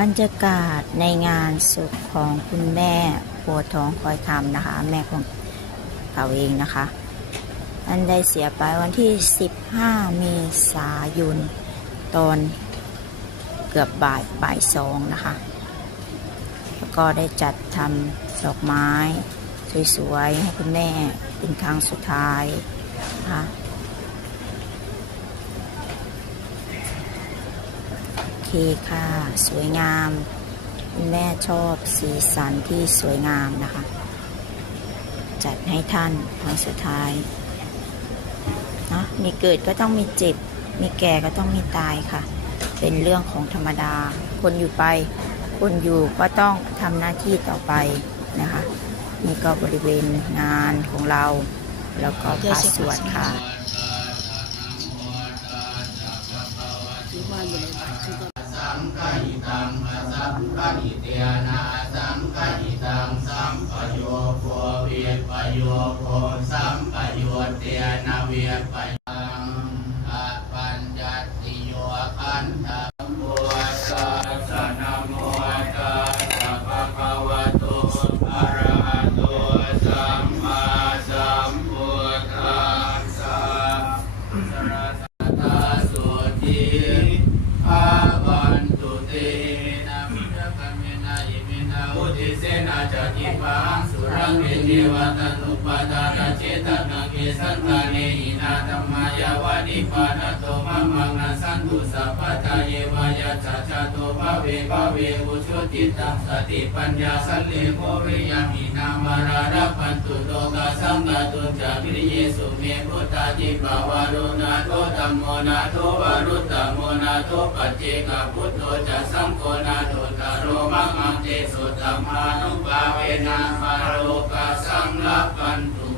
บรรยากาศในงานศพของคุณแม่ปวดท้องคอยคำนะคะ แม่ของเขาเองนะคะอันได้เสียไปวันที่ 15 เมษายนตอนเกือบบ่ายบ่ายสองนะคะ แล้วก็ได้จัดทำดอกไม้ สวยๆ ให้คุณแม่เป็นครั้งสุดท้ายนะคะ โอ เคค่ะ สวยงามคุณแม่ชอบสีสันที่สวยงามนะคะ จัดให้ท่านครั้งสุดท้ายนะมีเกิดก็ต้องมีเจ็บ มีแก่ก็ต้องมีตายค่ะ เป็นเรื่องของธรรมดา คนอยู่ไป คนอยู่ก็ต้องทำหน้าที่ต่อไปนะคะนี่ก็บริเวณงานของเรา แล้วก็พระสวดค่ะ สังฆิตังอสังฆิเตียนาสังฆิตังสัมปโยโควิปโยโคสัมปโยเตียนาเวปยัง อาปัญจติโยคันธะโมตัสนโมตัสสะภะคะวะโตอะระหะโตสัมมาสัมพุทธัสสะสรสตาสุติ ตุเตนะมิตะกัมเมนาอิมินาอุติเสนาจัจิปังสุรังเวทิวัตนุปตานะเจตนะเกสันตาเนหินาธัมมายาวา นิปานะโตมะมังนะสันตุสัพพะทาเยวายะจัจจโตภะเวภะเวอุชุติตังสติปัญญาสัลเลโกวิยามินามาราระพันตุโตกะสังกตุจาวิริเยสุเมพุทธาจิปาวารุนาโตธัมโมนาโตวารุตตโมนาโตปัจเจกพุทโธจะสังโฆนาโตตโรมังเตสุตตมานุปาเวนะมาโรกะสังลักขันตุ